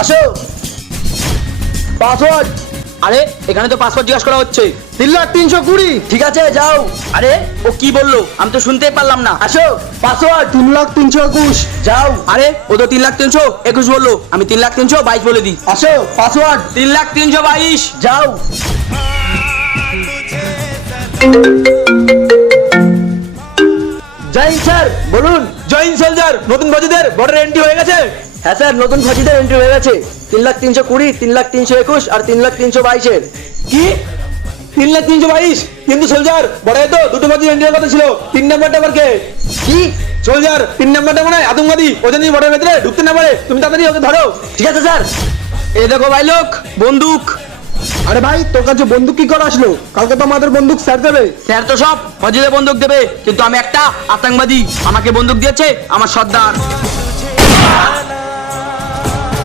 আসো। পাসওয়ার্ড? আরে এখানে তো পাসওয়ার্ড জিজ্ঞাসা করা হচ্ছে। 3,03,20। ঠিক আছে যাও। আরে ও কি বললো আমি তো শুনতেই পারলাম না। আসো। পাসওয়ার্ড? 3,03,21। যাও। আরে ও তো 3,03,21 বললো, আমি 3,03,22 বলে দিই। আসো। পাসওয়ার্ড? 3,03,22। যাও। জয় স্যার, বলুন। জয়েন সোলজার, নতুন বাজুদের বর্ডার এন্ট্রি হয়ে গেছে। হ্যাঁ স্যার, নতুন ফাঁসিদের এন্ট্রি হয়ে গেছে। 3,03,20, 3,03,21 আর 3,03,22-এর। কি 3,03,22? কিন্তু সোলজার বর্ডারে তো দুটো বাজু এন্ট্রির কথা ছিল, 3 নাম্বারটা আবার কে? কি? সোলজার 3 নাম্বারটা মনে হয় আতঙ্কবাদী, ও যদি বর্ডারের ভেতরে ঢুকতে না পারে। তুমি তাড়াতাড়ি ওকে ধরো। ঠিক আছে স্যার। এই দেখো ভাই লোক, বন্দুক। আরে ভাই, তোর কাছে বন্দুক কি করে আসলো? কালকে তো আমাদের বন্দুক স্যার দেবে। স্যার তো সব ফজিলে বন্দুক দেবে, কিন্তু আমি একটা আতঙ্কবাদী, আমাকে বন্দুক দিয়েছে আমার সর্দার।